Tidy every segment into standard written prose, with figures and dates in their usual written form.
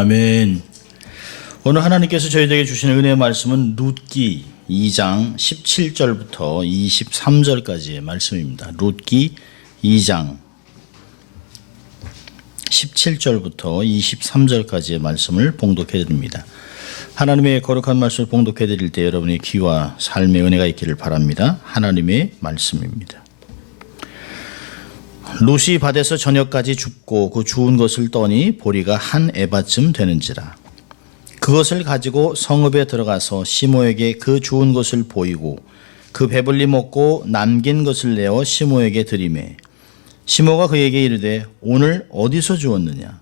아멘. 오늘 하나님께서 저희에게 주시는 은혜의 말씀은 룻기 2장 17절부터 23절까지의 말씀입니다. 룻기 2장 17절부터 23절까지의 말씀을 봉독해 드립니다. 하나님의 거룩한 말씀을 봉독해 드릴 때 여러분의 귀와 삶의 은혜가 있기를 바랍니다. 하나님의 말씀입니다. 룻이 밭에서 저녁까지 줍고 그 주운 것을 떠니 보리가 한 에바쯤 되는지라. 그것을 가지고 성읍에 들어가서 시모에게 그 주운 것을 보이고 그 배불리 먹고 남긴 것을 내어 시모에게 드리매 시모가 그에게 이르되 오늘 어디서 주었느냐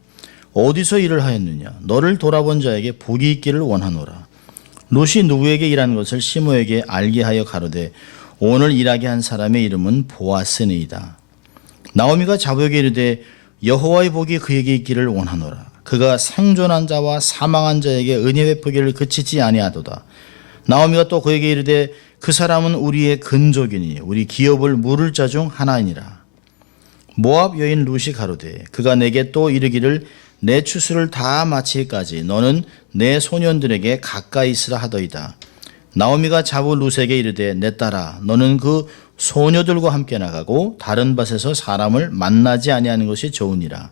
어디서 일을 하였느냐 너를 돌아본 자에게 복이 있기를 원하노라. 룻이 누구에게 일한 것을 시모에게 알게 하여 가로되 오늘 일하게 한 사람의 이름은 보아스니이다. 나오미가 자부에게 이르되 여호와의 복이 그에게 있기를 원하노라. 그가 생존한 자와 사망한 자에게 은혜 베푸기를 그치지 아니하도다. 나오미가 또 그에게 이르되 그 사람은 우리의 근족이니 우리 기업을 물을 자 중 하나이니라. 모압 여인 룻이 가로되 그가 내게 또 이르기를 내 추수를 다 마치기까지 너는 내 소년들에게 가까이 있으라 하더이다. 나오미가 자부 룻에게 이르되 내 딸아 너는 그 소녀들과 함께 나가고 다른 밭에서 사람을 만나지 아니하는 것이 좋으니라.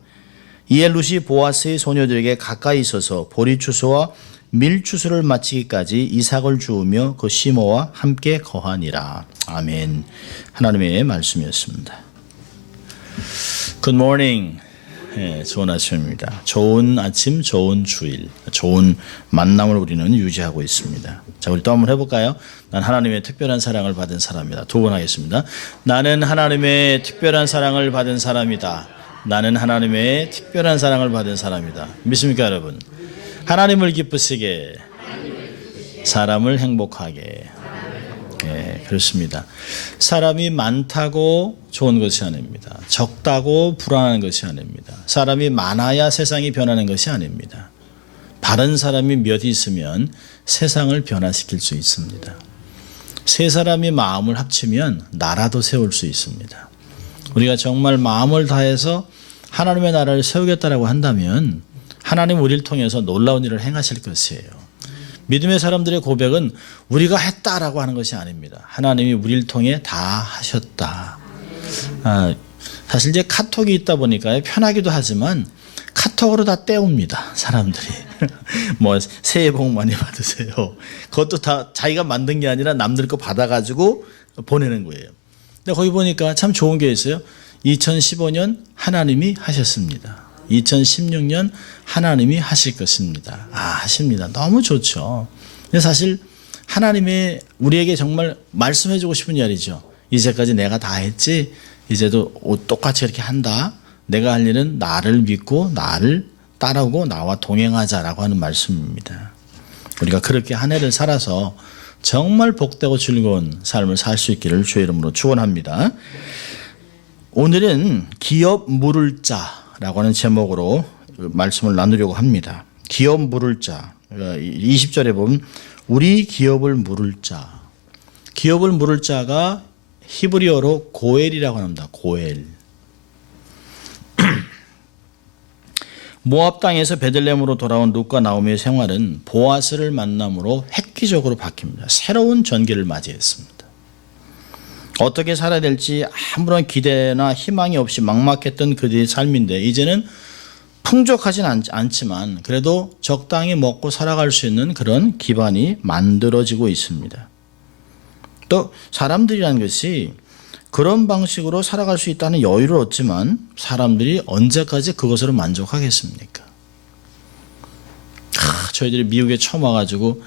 이에 룻이 보아스의 소녀들에게 가까이 있어서 보리 추수와 밀 추수를 마치기까지 이삭을 주우며 그 시모와 함께 거하니라. 아멘. 하나님의 말씀이었습니다. Good morning. 네, 좋은 아침입니다. 좋은 아침, 좋은 주일, 좋은 만남을 우리는 유지하고 있습니다. 자, 우리 또 한번 해볼까요? 난 하나님의 특별한 사랑을 받은 사람이다. 두 번 하겠습니다. 나는 하나님의 특별한 사랑을 받은 사람이다. 나는 하나님의 특별한 사랑을 받은 사람이다. 믿습니까, 여러분? 하나님을 기쁘시게, 사람을 행복하게. 네, 그렇습니다. 사람이 많다고 좋은 것이 아닙니다. 적다고 불안한 것이 아닙니다. 사람이 많아야 세상이 변하는 것이 아닙니다. 바른 사람이 몇 있으면 세상을 변화시킬 수 있습니다. 세 사람이 마음을 합치면 나라도 세울 수 있습니다. 우리가 정말 마음을 다해서 하나님의 나라를 세우겠다라고 한다면 하나님 우리를 통해서 놀라운 일을 행하실 것이에요. 믿음의 사람들의 고백은 우리가 했다라고 하는 것이 아닙니다. 하나님이 우리를 통해 다 하셨다. 사실 이제 카톡이 있다 보니까 편하기도 하지만 카톡으로 다 때웁니다. 사람들이. 뭐 새해 복 많이 받으세요. 그것도 다 자기가 만든 게 아니라 남들 거 받아가지고 보내는 거예요. 근데 거기 보니까 참 좋은 게 있어요. 2015년 하나님이 하셨습니다. 2016년 하나님이 하실 것입니다. 하십니다. 너무 좋죠. 근데 사실 하나님의 우리에게 정말 말씀해 주고 싶은 이야기죠. 이제까지 내가 다 했지. 이제도 똑같이 이렇게 한다. 내가 할 일은 나를 믿고 나를 따르고 나와 동행하자라고 하는 말씀입니다. 우리가 그렇게 한 해를 살아서 정말 복되고 즐거운 삶을 살 수 있기를 주의 이름으로 축원합니다. 오늘은 기업 물을 자라고 하는 제목으로 말씀을 나누려고 합니다. 기업 물을 자. 20절에 보면 우리 기업을 물을 자. 기업을 물을 자가 히브리어로 고엘이라고 합니다. 고엘. 모압 땅에서 베들레헴으로 돌아온 룻과 나오미의 생활은 보아스를 만남으로 획기적으로 바뀝니다. 새로운 전기를 맞이했습니다. 어떻게 살아야 될지 아무런 기대나 희망이 없이 막막했던 그들의 삶인데 이제는 풍족하진 않지만 그래도 적당히 먹고 살아갈 수 있는 그런 기반이 만들어지고 있습니다. 또 사람들이라는 것이 그런 방식으로 살아갈 수 있다는 여유를 얻지만 사람들이 언제까지 그것으로 만족하겠습니까? 저희들이 미국에 처음 와가지고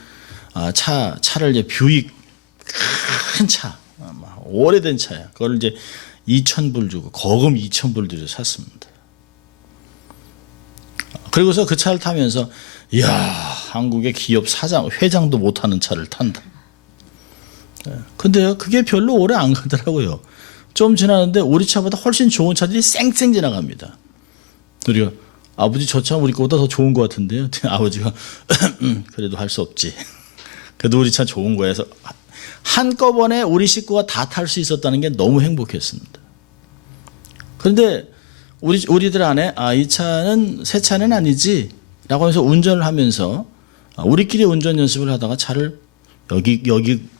차를 이제 뷰익 큰 차, 오래된 차야. 그걸 이제 2,000불 주고 거금 2,000불 들여 샀습니다. 그리고서 그 차를 타면서 이야 한국의 기업 사장 회장도 못하는 차를 탄다. 근데요 그게 별로 오래 안 가더라고요. 좀 지나는데 우리 차보다 훨씬 좋은 차들이 쌩쌩 지나갑니다. 우리가 아버지 저 차 우리 거보다 더 좋은 것 같은데요. 아버지가 그래도 할 수 없지. 그래도 우리 차 좋은 거야 해서 한꺼번에 우리 식구가 다 탈 수 있었다는 게 너무 행복했습니다. 그런데 우리들 안에 이 차는 새 차는 아니지 라고 해서 운전을 하면서 우리끼리 운전 연습을 하다가 차를 여기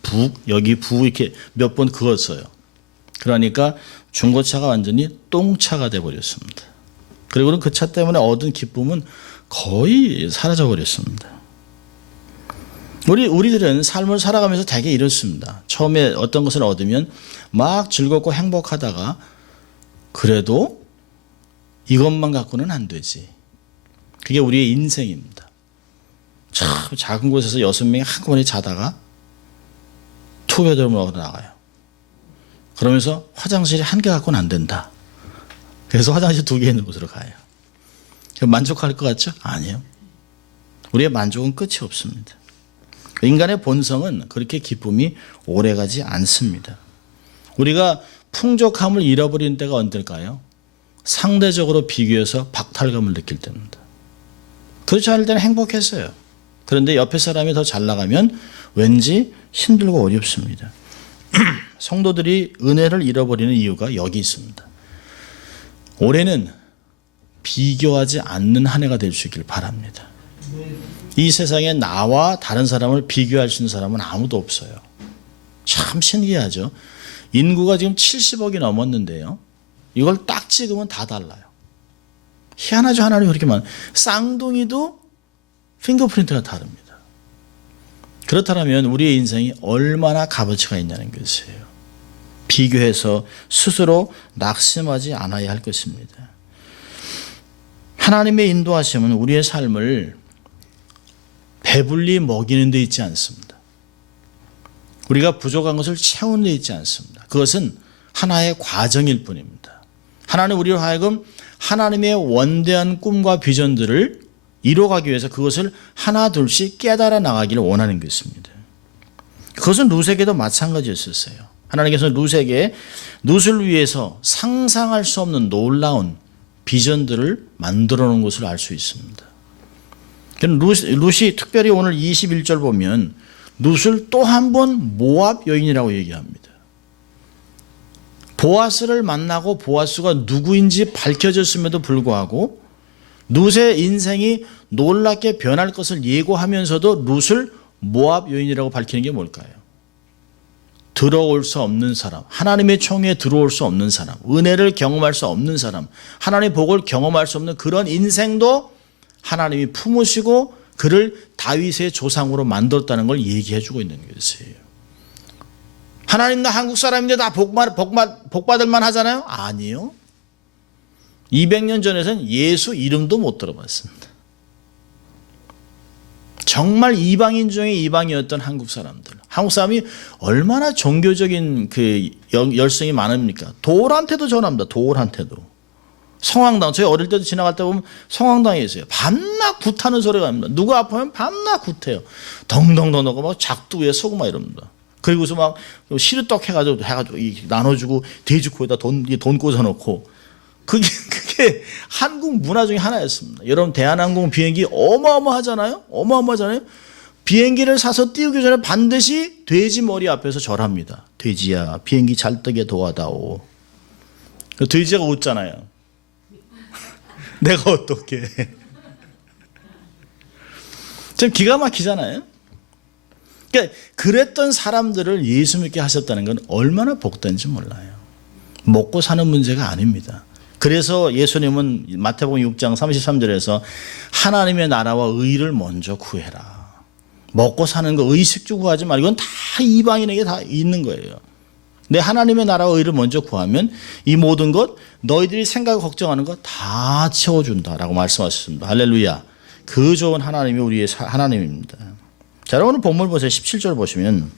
북 이렇게 몇 번 그었어요. 그러니까 중고차가 완전히 똥차가 돼버렸습니다. 그리고는 그 차 때문에 얻은 기쁨은 거의 사라져 버렸습니다. 우리들은 삶을 살아가면서 되게 이렇습니다. 처음에 어떤 것을 얻으면 막 즐겁고 행복하다가 그래도 이것만 갖고는 안 되지. 그게 우리의 인생입니다. 참 작은 곳에서 6명이 한꺼번에 자다가 투베드룸으로 나가요. 그러면서 화장실이 한 개 갖고는 안 된다. 그래서 화장실 2개 있는 곳으로 가요. 만족할 것 같죠? 아니요. 우리의 만족은 끝이 없습니다. 인간의 본성은 그렇게 기쁨이 오래가지 않습니다. 우리가 풍족함을 잃어버리는 때가 언제일까요? 상대적으로 비교해서 박탈감을 느낄 때입니다. 그렇지 않을 때는 행복했어요. 그런데 옆에 사람이 더 잘 나가면 왠지 힘들고 어렵습니다. 성도들이 은혜를 잃어버리는 이유가 여기 있습니다. 올해는 비교하지 않는 한 해가 될 수 있길 바랍니다. 이 세상에 나와 다른 사람을 비교할 수 있는 사람은 아무도 없어요. 참 신기하죠. 인구가 지금 70억이 넘었는데요. 이걸 딱 찍으면 다 달라요. 희한하죠. 하나님이 그렇게 많아요. 쌍둥이도 핑거프린트가 다릅니다. 그렇다면 우리의 인생이 얼마나 값어치가 있냐는 것이에요. 비교해서 스스로 낙심하지 않아야 할 것입니다. 하나님의 인도하심은 우리의 삶을 배불리 먹이는 데 있지 않습니다. 우리가 부족한 것을 채우는 데 있지 않습니다. 그것은 하나의 과정일 뿐입니다. 하나는 우리로 하여금 하나님의 원대한 꿈과 비전들을 이뤄가기 위해서 그것을 하나 둘씩 깨달아 나가기를 원하는 것입니다. 그것은 룻에게도 마찬가지였었어요. 하나님께서 룻을 위해서 상상할 수 없는 놀라운 비전들을 만들어 놓은 것을 알 수 있습니다. 룻이 특별히 오늘 21절 보면 룻을 또 한 번 모압 여인이라고 얘기합니다. 보아스를 만나고 보아스가 누구인지 밝혀졌음에도 불구하고 룻의 인생이 놀랍게 변할 것을 예고하면서도 룻을 모압 여인이라고 밝히는 게 뭘까요? 들어올 수 없는 사람, 하나님의 총회에 들어올 수 없는 사람, 은혜를 경험할 수 없는 사람, 하나님의 복을 경험할 수 없는 그런 인생도 하나님이 품으시고 그를 다윗의 조상으로 만들었다는 걸 얘기해 주고 있는 것이에요. 하나님 나 한국 사람인데 다 복 받을 만 하잖아요? 아니요. 200년 전에는 예수 이름도 못 들어봤습니다. 정말 이방인 중에 이방이었던 한국 사람들. 한국 사람이 얼마나 종교적인 그 열성이 많습니까? 돌한테도 전합니다. 돌한테도. 성황당, 저희 어릴 때도 지나갈 때 보면 성황당에 있어요. 밤낮 굿하는 소리가 납니다. 누가 아프면 밤낮 굿해요. 덩덩덩덩 막 작두에 서고 막 이럽니다. 그리고서 막 시루떡 해가지고 나눠주고 돼지코에다 돈 꽂아놓고 그게 한국 문화 중에 하나였습니다. 여러분 대한항공 비행기 어마어마하잖아요. 어마어마하잖아요. 비행기를 사서 띄우기 전에 반드시 돼지 머리 앞에서 절합니다. 돼지야 비행기 잘 뜨게 도와다오. 돼지가 웃잖아요. 내가 어떻게 좀 기가 막히잖아요. 그러니까 그랬던 사람들을 예수 믿게 하셨다는 건 얼마나 복된지 몰라요. 먹고 사는 문제가 아닙니다. 그래서 예수님은 마태복음 6장 33절에서 하나님의 나라와 의를 먼저 구해라. 먹고 사는 거 의식주 구하지 말고 이건 다 이방인에게 다 있는 거예요. 내 하나님의 나라와 의를 먼저 구하면 이 모든 것 너희들이 생각하고 걱정하는 거 다 채워준다라고 말씀하셨습니다. 할렐루야. 그 좋은 하나님이 우리의 하나님입니다. 자, 오늘 본문 보세요. 17절 보시면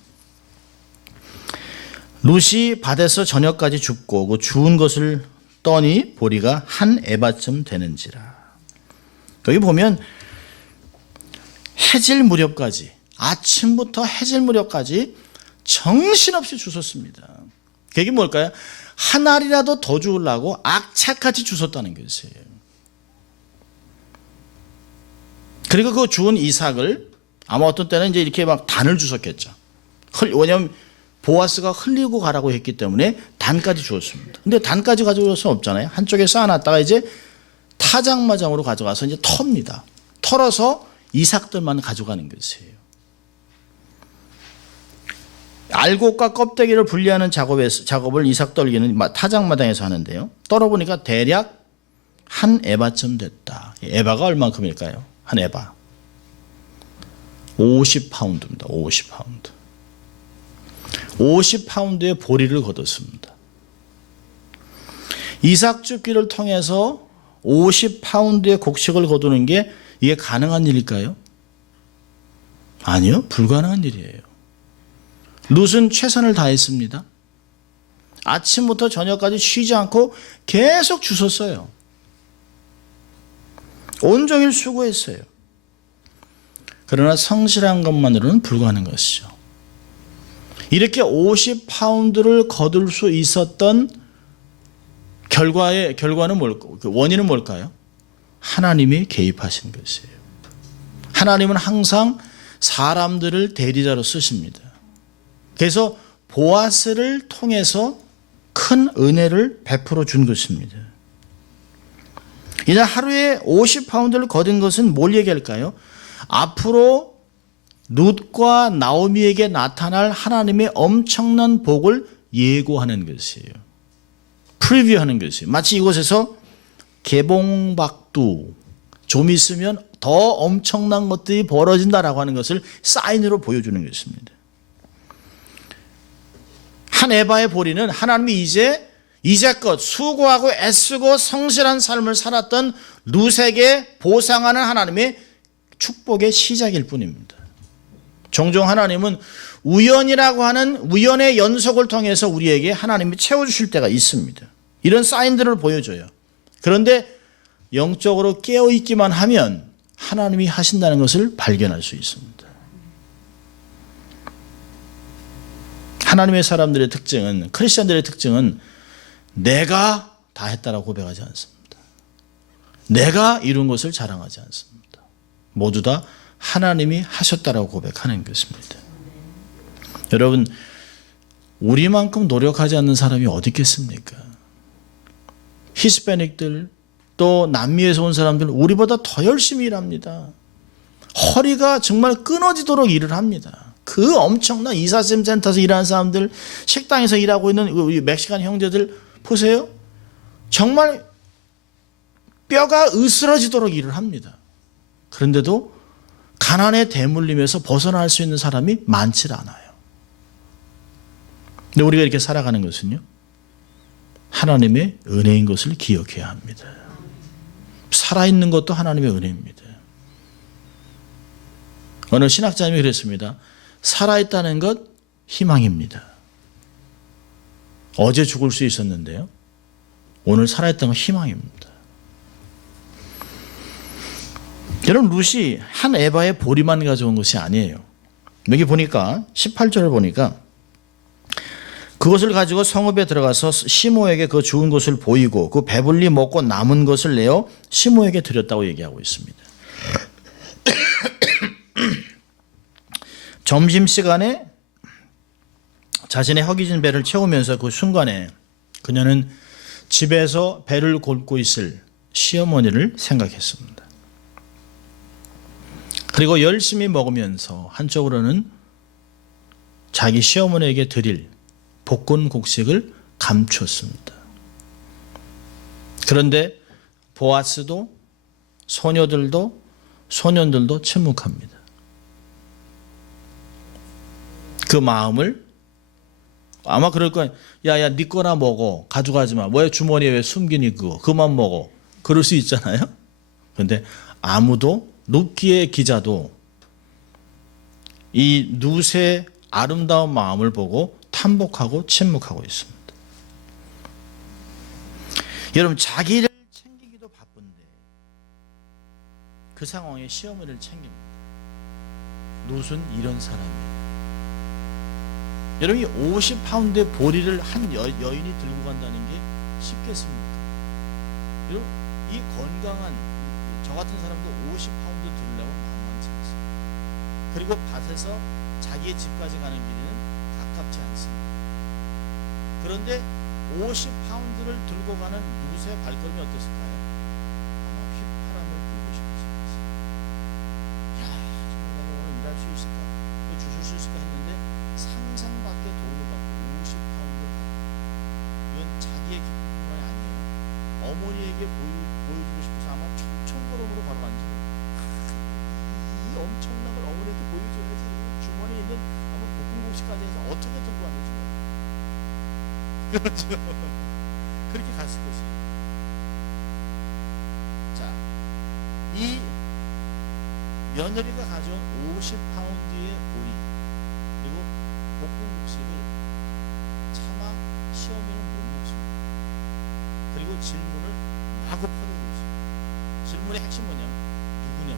룻이 밭에서 저녁까지 줍고 그 주운 것을 떠니 보리가 한 에바쯤 되는지라. 여기 보면 해질 무렵까지 아침부터 해질 무렵까지 정신없이 주웠습니다. 그게 뭘까요? 한 알이라도 더 주우려고 악착같이 주웠다는 것이에요. 그리고 그 주운 이삭을 아마 어떤 때는 이제 이렇게 막 단을 주웠겠죠. 왜냐하면 보아스가 흘리고 가라고 했기 때문에 단까지 주었습니다. 근데 단까지 가져올 수는 없잖아요. 한쪽에 쌓아놨다가 이제 타장마장으로 가져가서 이제 텁니다. 털어서 이삭들만 가져가는 것이에요. 알곡과 껍데기를 분리하는 작업을 이삭 떨기는 타작마당에서 하는데요. 떨어보니까 대략 한 에바쯤 됐다. 에바가 얼마큼일까요? 한 에바 50파운드입니다. 50파운드. 50파운드의 보리를 거뒀습니다. 이삭 줍기를 통해서 50파운드의 곡식을 거두는 게 이게 가능한 일일까요? 아니요. 불가능한 일이에요. 룻은 최선을 다했습니다. 아침부터 저녁까지 쉬지 않고 계속 주웠어요. 온종일 수고했어요. 그러나 성실한 것만으로는 불가능한 것이죠. 이렇게 50파운드를 거둘 수 있었던 결과는 뭘까요? 원인은 뭘까요? 하나님이 개입하신 것이에요. 하나님은 항상 사람들을 대리자로 쓰십니다. 그래서 보아스를 통해서 큰 은혜를 베풀어 준 것입니다. 이제 하루에 50파운드를 거둔 것은 뭘 얘기할까요? 앞으로 룻과 나오미에게 나타날 하나님의 엄청난 복을 예고하는 것이에요. 프리뷰하는 것이에요. 마치 이곳에서 개봉박두 좀 있으면 더 엄청난 것들이 벌어진다라고 하는 것을 사인으로 보여주는 것입니다. 한 에바의 보리는 하나님이 이제껏 수고하고 애쓰고 성실한 삶을 살았던 룻에게 보상하는 하나님의 축복의 시작일 뿐입니다. 종종 하나님은 우연이라고 하는 우연의 연속을 통해서 우리에게 하나님이 채워주실 때가 있습니다. 이런 사인들을 보여줘요. 그런데 영적으로 깨어있기만 하면 하나님이 하신다는 것을 발견할 수 있습니다. 하나님의 사람들의 특징은, 크리스천들의 특징은 내가 다 했다라고 고백하지 않습니다. 내가 이룬 것을 자랑하지 않습니다. 모두 다 하나님이 하셨다라고 고백하는 것입니다. 여러분, 우리만큼 노력하지 않는 사람이 어디 있겠습니까? 히스패닉들, 또 남미에서 온 사람들 우리보다 더 열심히 일합니다. 허리가 정말 끊어지도록 일을 합니다. 그 엄청난 이사심 센터에서 일하는 사람들, 식당에서 일하고 있는 우리 멕시칸 형제들 보세요. 정말 뼈가 으스러지도록 일을 합니다. 그런데도 가난에 대물림에서 벗어날 수 있는 사람이 많지 않아요. 근데 우리가 이렇게 살아가는 것은요, 하나님의 은혜인 것을 기억해야 합니다. 살아있는 것도 하나님의 은혜입니다. 어느 신학자님이 그랬습니다. 살아있다는 것 희망입니다. 어제 죽을 수 있었는데요, 오늘 살아있다는 건 희망입니다. 여러분, 룻이 한 에바의 보리만 가져온 것이 아니에요. 여기 보니까 18절을 보니까 그것을 가지고 성읍에 들어가서 시므에게 그 죽은 것을 보이고 그 배불리 먹고 남은 것을 내어 시므에게 드렸다고 얘기하고 있습니다. 점심시간에 자신의 허기진 배를 채우면서 그 순간에 그녀는 집에서 배를 곪고 있을 시어머니를 생각했습니다. 그리고 열심히 먹으면서 한쪽으로는 자기 시어머니에게 드릴 볶은 곡식을 감췄습니다. 그런데 보아스도 소녀들도 소년들도 침묵합니다. 그 마음을 아마 그럴 거야. 야야, 네 거나 먹어. 가져가지 마. 왜 주머니에 왜 숨기니 그거. 그만 먹어. 그럴 수 있잖아요. 그런데 아무도, 룻기의 기자도 이 룻의 아름다운 마음을 보고 탐복하고 침묵하고 있습니다. 여러분, 자기를 챙기기도 바쁜데 그 상황에 시어머니를 챙깁니다. 룻은 이런 사람이에요. 여러분, 이 50파운드의 보리를 한 여인이 들고 간다는 게 쉽겠습니까? 여러분, 이 건강한 저 같은 사람도 50파운드 들으려면 만만치 않습니다. 그리고 밭에서 자기의 집까지 가는 길이는 가깝지 않습니다. 그런데 50파운드를 들고 가는 룻의 발걸음이 어땠을까요? 아마 휘파람을 불고 싶었을 것입니다. 그렇죠. 그렇게 갔을 것이에요. 자, 이 며느리가 가져온 50파운드의 보리 그리고 볶은 곡식을 차마 시어머니는 못 먹습니다. 그리고 질문을 마구 퍼대고 있어요. 질문의 핵심 뭐냐면 누구냐.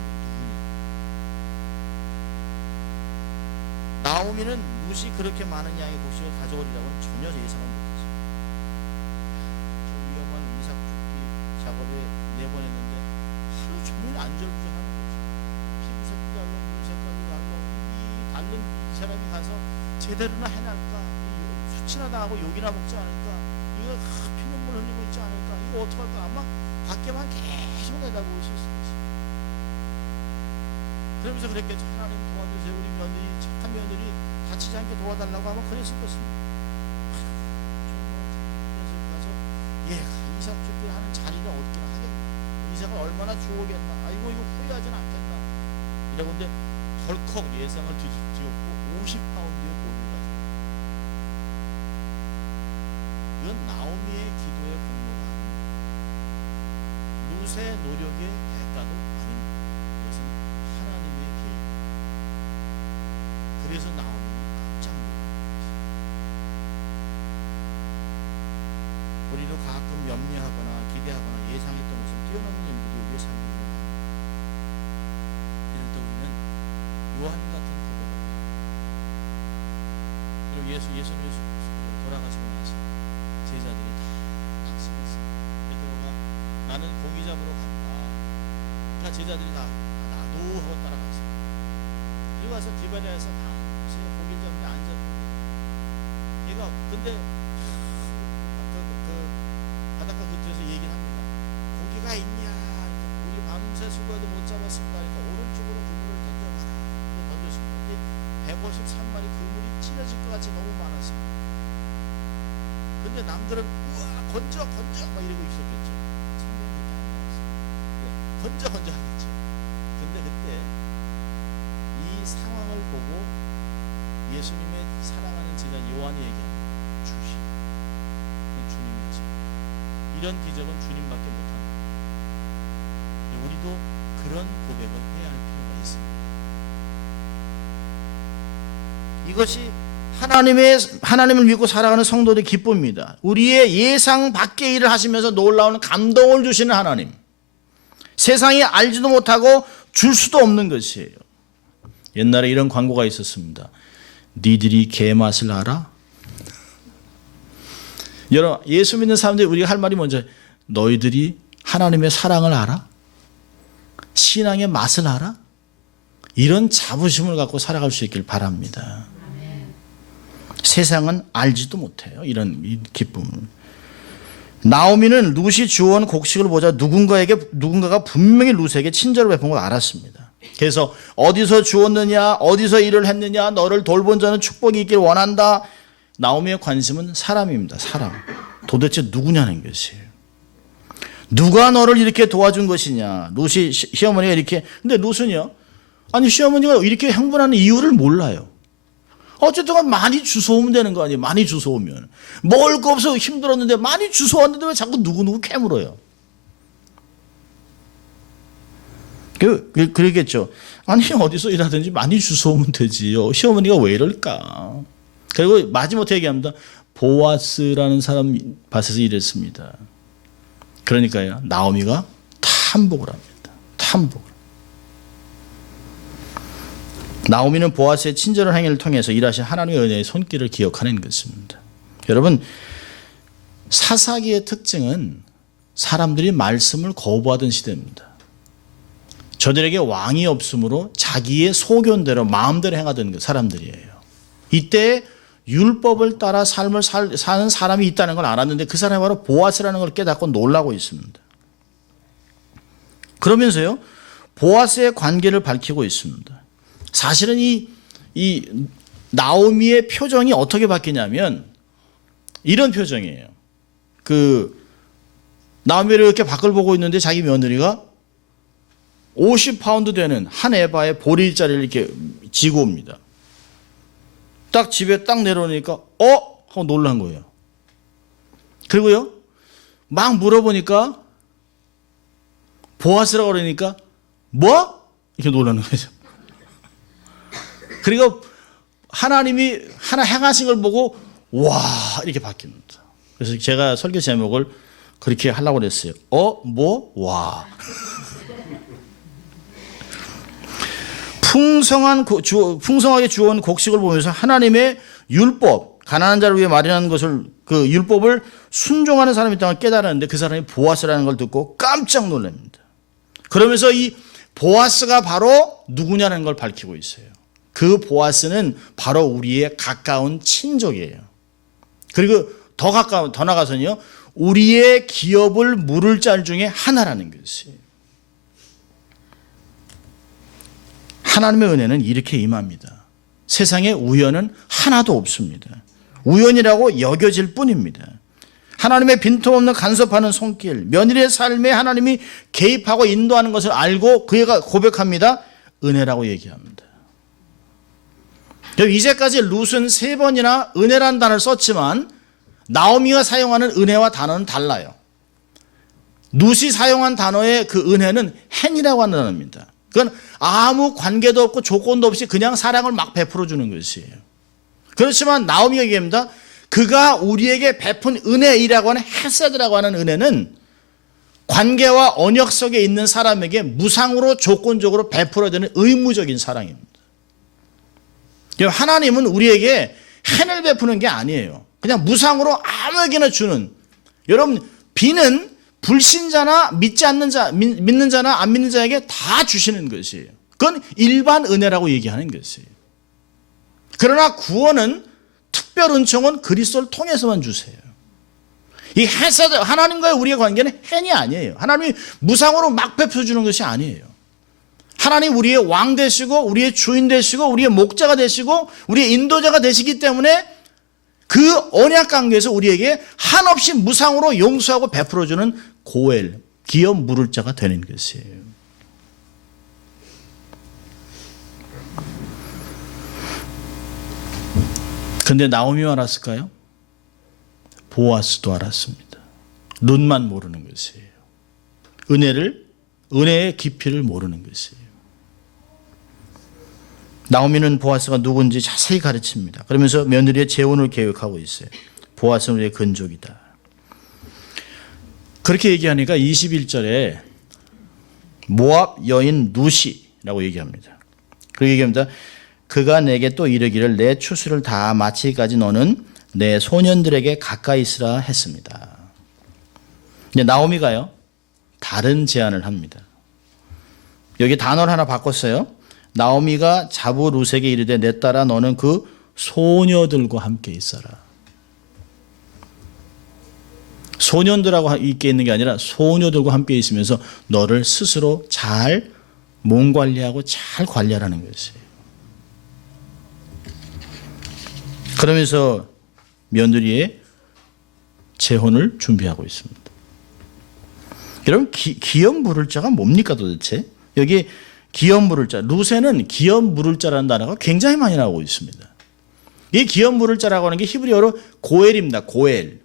나오미는 룻이 그렇게 많은 양의 곡식을 가져오리라고는 전혀 예상을 못했어요. 좀 위험한 이삭 죽기 작업에 내보냈는데 하루 종일 안절부절하는 거죠. 피부색도 달라, 눈 색깔도 달라. 이 다른 이 사람이 가서 제대로나 해낼까? 수치나 당하고 욕이나 먹지 않을까? 이거 피눈물 흘리고 있지 않을까? 이거 어떡할까? 아마 밖에만 계속 내다보고 있었을 것이에요. 그러면서 그랬겠죠. 하나님 도와주세요. 우리 며느리, 착한 며느리 다치지 않게 도와달라고 아마 그랬을 것입니다. 그래서 가서 얘가 이삭 죽기를 하는 자리는 얻기는 하겠나? 이삭을 얼마나 주오겠나? 아이고 이거 후회하진 않겠나? 이라고 근데 덜컥 예상을 뒤엎고 50파운드의 보리를 가져요. 이건 나오미의 기도의 공로가 아닙니다. 룻의 노력의 대가도 아닙니다. 이것은 하나님의 계획. 그래서 나오미는 깜짝 놀랐어요. 우리도 가끔 염려하거나 기대하거나 예상했던 것을 뛰어넘는 일들이 우리의 삶에 일어납니다. 이럴 때 우리는 요한 같은 고백을 해요. 그리고 예수님이 돌아가시고 나서 제자들이 다 낙심했어요. 베드로가 나는 고기 잡으러 간다. 그러니까 제자들이 다 나도 하고 따라갔어요. 그리고 와서 디바리아에서 밤새 고기 잡는데 안 잡는데 얘가 근데 바닷가 곁에서 얘기를 합니다. 고기가 있냐? 우리 밤새 수고해도 못 잡았습니다. 그러니까 오른쪽으로 그물을 던져봐라. 던졌습니다. 153마리 그물이 찢어질 것 같이 너무 많았습니다. 근데 남들은 우와 건져 막 이러고 있었겠죠. 성경이 안 나왔어요. 건져 하겠죠. 근데 그때 이 상황을 보고 예수님의 사랑하는 제자 요한이 얘기합니다. 주시. 주님이 하세요. 이런 기적은 주님밖에 못합니다. 우리도 그런 고백을 해야 할 필요가 있습니다. 이것이 하나님을 믿고 살아가는 성도들의 기쁨입니다. 우리의 예상 밖의 일을 하시면서 놀라운 감동을 주시는 하나님. 세상이 알지도 못하고 줄 수도 없는 것이에요. 옛날에 이런 광고가 있었습니다. 니들이 개맛을 알아? 여러분, 예수 믿는 사람들이 우리가 할 말이 먼저 너희들이 하나님의 사랑을 알아? 신앙의 맛을 알아? 이런 자부심을 갖고 살아갈 수 있길 바랍니다. 세상은 알지도 못해요. 이런 기쁨을. 나오미는 룻이 주워온 곡식을 보자 누군가가 분명히 룻에게 친절을 베푼 걸 알았습니다. 그래서 어디서 주웠느냐, 어디서 일을 했느냐, 너를 돌본 자는 축복이 있길 원한다. 나오미의 관심은 사람입니다. 사람. 도대체 누구냐는 것이에요. 누가 너를 이렇게 도와준 것이냐. 룻이 시어머니가 이렇게. 근데 룻은요. 아니 시어머니가 이렇게 행분하는 이유를 몰라요. 어쨌든 많이 주워오면 되는 거 아니에요. 많이 주워오면. 먹을 거 없어 힘들었는데 많이 주워왔는데 왜 자꾸 누구누구 캐물어요. 그러겠죠. 아니 어디서 일하든지 많이 주워오면 되지요. 시어머니가 왜 이럴까. 그리고 마지못해 얘기합니다. 보아스라는 사람 밭에서 일했습니다. 그러니까요. 나오미가 탐복을 합니다. 탐복을. 나오미는 보아스의 친절한 행위를 통해서 일하신 하나님의 은혜의 손길을 기억하는 것입니다. 여러분, 사사기의 특징은 사람들이 말씀을 거부하던 시대입니다. 저들에게 왕이 없으므로 자기의 소견대로 마음대로 행하던 사람들이에요. 이때 율법을 따라 삶을 사는 사람이 있다는 걸 알았는데 그 사람이 바로 보아스라는 걸 깨닫고 놀라고 있습니다. 그러면서요, 보아스의 관계를 밝히고 있습니다. 사실은 이 나오미의 표정이 어떻게 바뀌냐면 이런 표정이에요. 나오미를 이렇게 밖을 보고 있는데 자기 며느리가 50파운드 되는 한 에바의 보리자리를 이렇게 지고 옵니다. 딱 집에 딱 내려오니까 하고 놀란 거예요. 그리고요, 막 물어보니까 보아스라고 그러니까 뭐? 이렇게 놀라는 거죠. 그리고 하나님이 하나 행하신 걸 보고 와 이렇게 바뀝니다. 그래서 제가 설교 제목을 그렇게 하려고 그랬어요. 뭐? 와. 풍성하게 주어온 곡식을 보면서 하나님의 율법, 가난한 자를 위해 마련한 것을, 그 율법을 순종하는 사람이 있다는 걸 깨달았는데 그 사람이 보아스라는 걸 듣고 깜짝 놀랍니다. 그러면서 이 보아스가 바로 누구냐는 걸 밝히고 있어요. 그 보아스는 바로 우리의 가까운 친족이에요. 그리고 더 나가서는요, 우리의 기업을 물을 짤 중에 하나라는 것이에요. 하나님의 은혜는 이렇게 임합니다. 세상에 우연은 하나도 없습니다. 우연이라고 여겨질 뿐입니다. 하나님의 빈틈없는 간섭하는 손길, 며느리의 삶에 하나님이 개입하고 인도하는 것을 알고 그가 고백합니다. 은혜라고 얘기합니다. 이제까지 룻은 3번이나 은혜라는 단어를 썼지만 나오미가 사용하는 은혜와 단어는 달라요. 룻이 사용한 단어의 그 은혜는 헨이라고 하는 단어입니다. 그건 아무 관계도 없고 조건도 없이 그냥 사랑을 막 베풀어 주는 것이에요. 그렇지만 나오미가 얘기합니다. 그가 우리에게 베푼 은혜이라고 하는 헤세드라고 하는 은혜는 관계와 언약 속에 있는 사람에게 무상으로 조건적으로 베풀어야 되는 의무적인 사랑입니다. 하나님은 우리에게 헨을 베푸는 게 아니에요. 그냥 무상으로 아무에게나 주는. 여러분, 비는 불신자나 믿는 자나 안 믿는 자에게 다 주시는 것이에요. 그건 일반 은혜라고 얘기하는 것이에요. 그러나 구원은, 특별 은총은 그리스도를 통해서만 주세요. 이 헤세드, 하나님과의 우리의 관계는 헨이 아니에요. 하나님이 무상으로 막 베풀어주는 것이 아니에요. 하나님 우리의 왕 되시고 우리의 주인 되시고 우리의 목자가 되시고 우리의 인도자가 되시기 때문에 그 언약 관계에서 우리에게 한없이 무상으로 용서하고 베풀어주는 고엘, 기업 물을 자가 되는 것이에요. 근데 나오미가 알았을까요? 보아스도 알았습니다. 룻만 모르는 것이에요. 은혜의 깊이를 모르는 것이에요. 나오미는 보아스가 누군지 자세히 가르칩니다. 그러면서 며느리의 재혼을 계획하고 있어요. 보아스는 우리의 근족이다. 그렇게 얘기하니까 21절에 모압 여인 룻이라고 얘기합니다. 그렇게 얘기합니다. 그가 내게 또 이르기를 내 추수를 다 마치기까지 너는 내 소년들에게 가까이 있으라 했습니다. 근데 나오미가요, 다른 제안을 합니다. 여기 단어를 하나 바꿨어요. 나오미가 자부 룻에게 이르되 내 딸아 너는 그 소녀들과 함께 있어라. 소년들하고 있게 있는 게 아니라 소녀들과 함께 있으면서 너를 스스로 잘 몸 관리하고 잘 관리하라는 것이에요. 그러면서 며느리의 재혼을 준비하고 있습니다. 여러분, 기업 물을 자가 뭡니까 도대체? 여기 기업 물을 자, 룻에는 기업 물을 자라는 단어가 굉장히 많이 나오고 있습니다. 이 기업 물을 자라고 하는 게 히브리어로 고엘입니다. 고엘.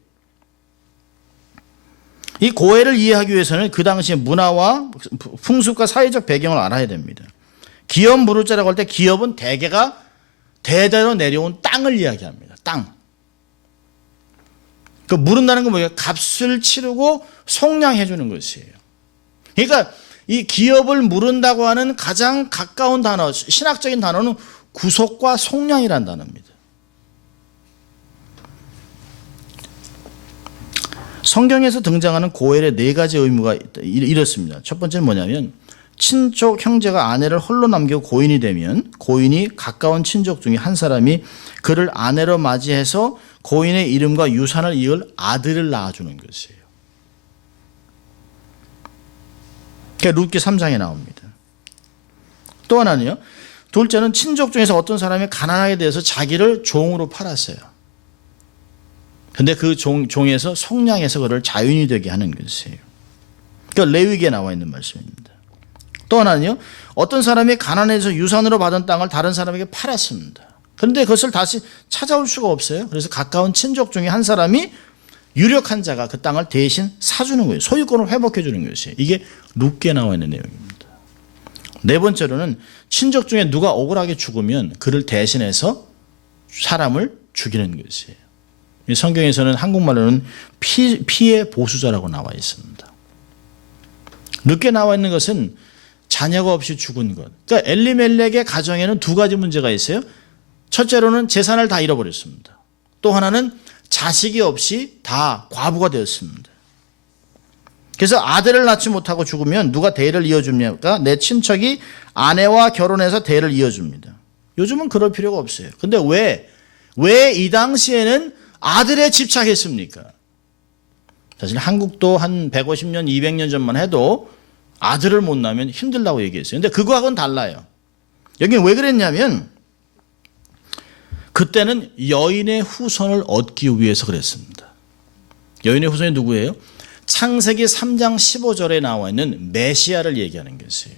이 고엘을 이해하기 위해서는 그 당시의 문화와 풍습과 사회적 배경을 알아야 됩니다. 기업 물을 자라고 할 때 기업은 대개가 대대로 내려온 땅을 이야기합니다. 땅. 그 물은다는 건 뭐예요? 값을 치르고 속량해 주는 것이에요. 그러니까 이 기업을 물은다고 하는 가장 가까운 단어, 신학적인 단어는 구속과 속량이라는 단어입니다. 성경에서 등장하는 고엘의 4가지 의무가 이렇습니다. 첫 번째는 뭐냐면 친족 형제가 아내를 홀로 남기고 고인이 되면 고인이 가까운 친족 중에 한 사람이 그를 아내로 맞이해서 고인의 이름과 유산을 이을 아들을 낳아주는 것이에요. 그러니까 룻기 3장에 나옵니다. 또 하나는요. 둘째는 친족 중에서 어떤 사람이 가난하게 돼서 자기를 종으로 팔았어요. 근데 그 종에서 속량해서 그를 자유인이 되게 하는 것이에요. 그러니까 레위기에 나와 있는 말씀입니다. 또 하나는요. 어떤 사람이 가난해서 유산으로 받은 땅을 다른 사람에게 팔았습니다. 그런데 그것을 다시 찾아올 수가 없어요. 그래서 가까운 친족 중에 한 사람이 유력한 자가 그 땅을 대신 사주는 거예요. 소유권을 회복해 주는 것이에요. 이게 룻기에 나와 있는 내용입니다. 네 번째로는 친족 중에 누가 억울하게 죽으면 그를 대신해서 사람을 죽이는 것이에요. 성경에서는 한국말로는 피해 보수자라고 나와 있습니다. 룻기에 나와 있는 것은 자녀가 없이 죽은 것. 그러니까 엘리멜렉의 가정에는 두 가지 문제가 있어요. 첫째로는 재산을 다 잃어버렸습니다. 또 하나는 자식이 없이 다 과부가 되었습니다. 그래서 아들을 낳지 못하고 죽으면 누가 대를 이어줍니까? 내 친척이 아내와 결혼해서 대를 이어줍니다. 요즘은 그럴 필요가 없어요. 근데 왜 이 당시에는 아들에 집착했습니까? 사실 한국도 한 150년, 200년 전만 해도 아들을 못 낳으면 힘들다고 얘기했어요. 근데 그거하고는 달라요. 여기는 왜 그랬냐면 그때는 여인의 후손을 얻기 위해서 그랬습니다. 여인의 후손이 누구예요? 창세기 3장 15절에 나와 있는 메시아를 얘기하는 것이에요.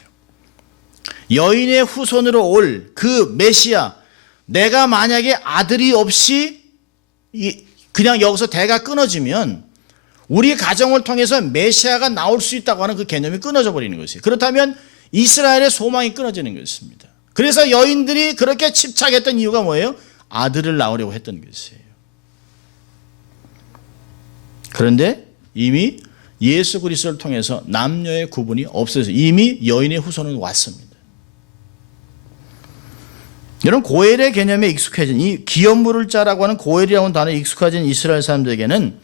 여인의 후손으로 올 그 메시아, 내가 만약에 아들이 없이 그냥 여기서 대가 끊어지면 우리 가정을 통해서 메시아가 나올 수 있다고 하는 그 개념이 끊어져 버리는 것이에요. 그렇다면 이스라엘의 소망이 끊어지는 것입니다. 그래서 여인들이 그렇게 집착했던 이유가 뭐예요? 아들을 낳으려고 했던 것이에요. 그런데 이미 예수 그리스도를 통해서 남녀의 구분이 없어서 이미 여인의 후손은 왔습니다. 여러분, 고엘의 개념에 익숙해진 이 기업 물을 자라고 하는 고엘이라고 하는 단어에 익숙해진 이스라엘 사람들에게는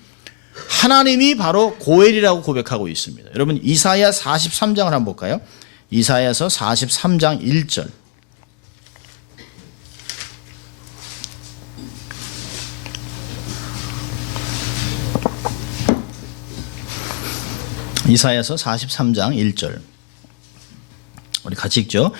하나님이 바로 고엘이라고 고백하고 있습니다. 여러분, 이사야 43장을 한번 볼까요? 이사야서 43장 1절. 이사야서 43장 1절. 우리 같이 읽죠.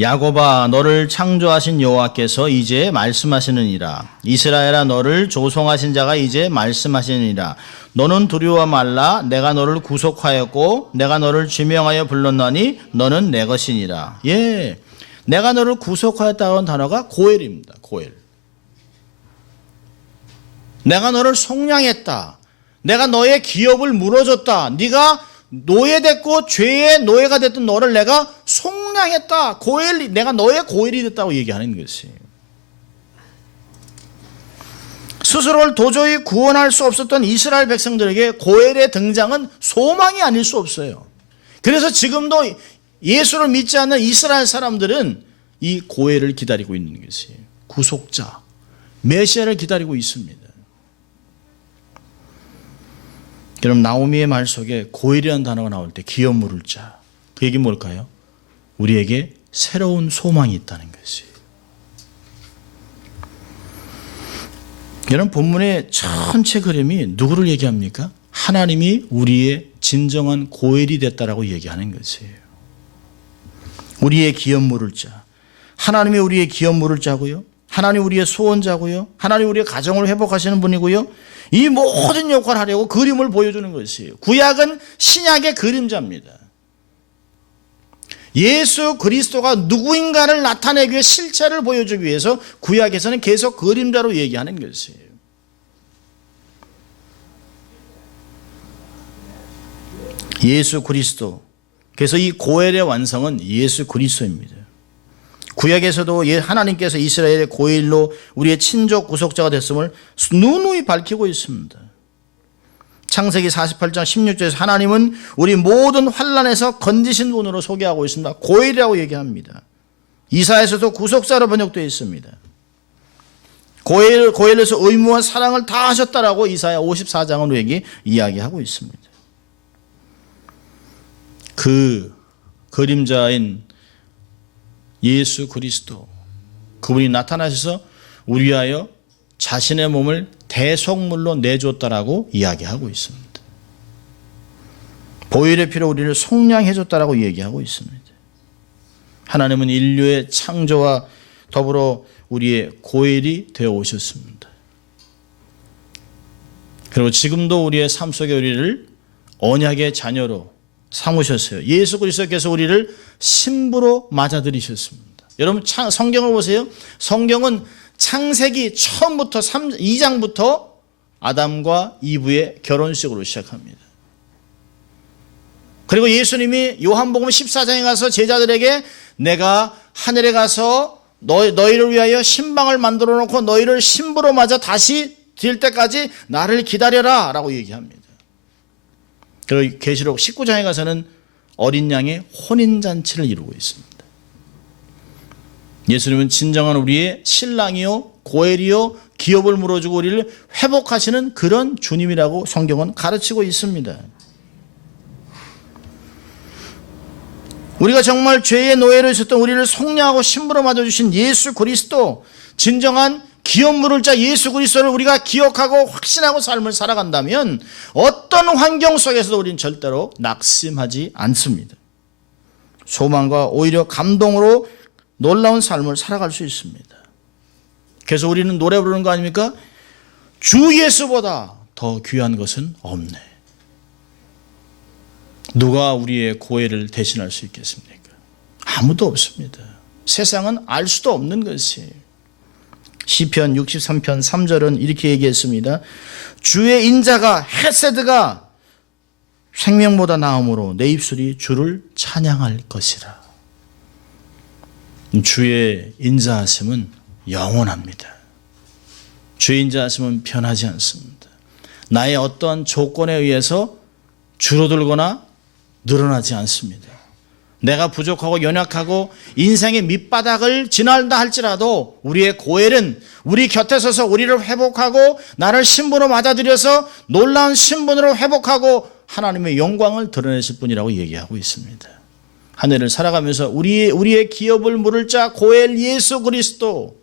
야곱아, 너를 창조하신 여호와께서 이제 말씀하시느니라. 이스라엘아, 너를 조성하신 자가 이제 말씀하시느니라. 너는 두려워 말라. 내가 너를 구속하였고 내가 너를 지명하여 불렀나니 너는 내 것이니라. 예, 내가 너를 구속하였다고 하는 단어가 고엘입니다. 고엘. 내가 너를 속량했다. 내가 너의 기업을 물어줬다. 네가 노예됐고 죄의 노예가 됐던 너를 내가 속량했다. 고엘, 내가 너의 고엘이 됐다고 얘기하는 것이에요. 스스로를 도저히 구원할 수 없었던 이스라엘 백성들에게 고엘의 등장은 소망이 아닐 수 없어요. 그래서 지금도 예수를 믿지 않는 이스라엘 사람들은 이 고엘을 기다리고 있는 것이에요. 구속자, 메시아를 기다리고 있습니다. 여러분, 나오미의 말 속에 고엘이라는 단어가 나올 때 기업 물을 자, 그 얘기 뭘까요? 우리에게 새로운 소망이 있다는 것이에요. 여러분, 본문의 전체 그림이 누구를 얘기합니까? 하나님이 우리의 진정한 고엘이 됐다라고 얘기하는 것이에요. 우리의 기업 물을 자, 하나님이 우리의 기업 물을 자고요, 하나님 우리의 소원자고요, 하나님 우리의 가정을 회복하시는 분이고요, 이 모든 역할을 하려고 그림을 보여주는 것이에요. 구약은 신약의 그림자입니다. 예수 그리스도가 누구인가를 나타내기 위해 실체를 보여주기 위해서 구약에서는 계속 그림자로 얘기하는 것이에요. 예수 그리스도. 그래서 이 고엘의 완성은 예수 그리스도입니다. 구약에서도 하나님께서 이스라엘의 고엘로 우리의 친족 구속자가 됐음을 누누이 밝히고 있습니다. 창세기 48장 16절에서 하나님은 우리 모든 환난에서 건지신 분으로 소개하고 있습니다. 고엘이라고 얘기합니다. 이사야에서도 구속자로 번역되어 있습니다. 고엘에서 의무와 사랑을 다 하셨다라고 이사야 54장은 우리에게 이야기하고 있습니다. 그 그림자인 예수 그리스도, 그분이 나타나셔서 우리 위하여 자신의 몸을 대속물로 내줬다라고 이야기하고 있습니다. 보혈의 피로 우리를 속량해줬다라고 얘기하고 있습니다. 하나님은 인류의 창조와 더불어 우리의 고엘이 되어 오셨습니다. 그리고 지금도 우리의 삶 속에 우리를 언약의 자녀로 삼으셨어요. 예수 그리스도께서 우리를 신부로 맞아들이셨습니다. 여러분, 성경을 보세요. 성경은 창세기 처음부터 2장부터 아담과 이브의 결혼식으로 시작합니다. 그리고 예수님이 요한복음 14장에 가서 제자들에게 내가 하늘에 가서 너희를 위하여 신방을 만들어 놓고 너희를 신부로 맞아 다시 들 때까지 나를 기다려라 라고 얘기합니다. 그리고 계시록 19장에 가서는 어린 양의 혼인잔치를 이루고 있습니다. 예수님은 진정한 우리의 신랑이요 고엘이요 기업을 물어주고 우리를 회복하시는 그런 주님이라고 성경은 가르치고 있습니다. 우리가 정말 죄의 노예로 있었던 우리를 속량하고 신부로 맞아주신 예수 그리스도, 진정한 기업 물을 자 예수 그리스도를 우리가 기억하고 확신하고 삶을 살아간다면 어떤 환경 속에서도 우리는 절대로 낙심하지 않습니다. 소망과 오히려 감동으로 놀라운 삶을 살아갈 수 있습니다. 그래서 우리는 노래 부르는 거 아닙니까? 주 예수보다 더 귀한 것은 없네. 누가 우리의 고해를 대신할 수 있겠습니까? 아무도 없습니다. 세상은 알 수도 없는 것이에요. 시편 63편 3절은 이렇게 얘기했습니다. 주의 인자가 헤세드가 생명보다 나음으로 내 입술이 주를 찬양할 것이라. 주의 인자하심은 영원합니다. 주의 인자하심은 변하지 않습니다. 나의 어떠한 조건에 의해서 줄어들거나 늘어나지 않습니다. 내가 부족하고 연약하고 인생의 밑바닥을 지난다 할지라도 우리의 고엘은 우리 곁에 서서 우리를 회복하고 나를 신분으로 맞아들여서 놀라운 신분으로 회복하고 하나님의 영광을 드러내실 분이라고 얘기하고 있습니다. 한 해를 살아가면서 우리의 기업을 물을 자 고엘 예수 그리스도,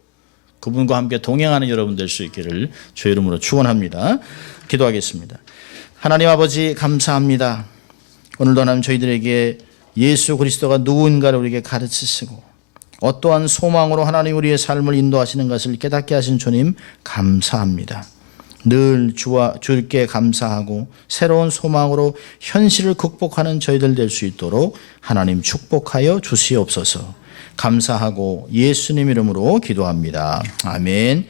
그분과 함께 동행하는 여러분 될 수 있기를 주의 이름으로 축원합니다. 기도하겠습니다. 하나님 아버지 감사합니다. 오늘도 하나님 저희들에게 예수 그리스도가 누구인가를 우리에게 가르치시고 어떠한 소망으로 하나님 우리의 삶을 인도하시는 것을 깨닫게 하신 주님 감사합니다. 늘 주께 감사하고 새로운 소망으로 현실을 극복하는 저희들 될 수 있도록 하나님 축복하여 주시옵소서. 감사하고 예수님 이름으로 기도합니다. 아멘.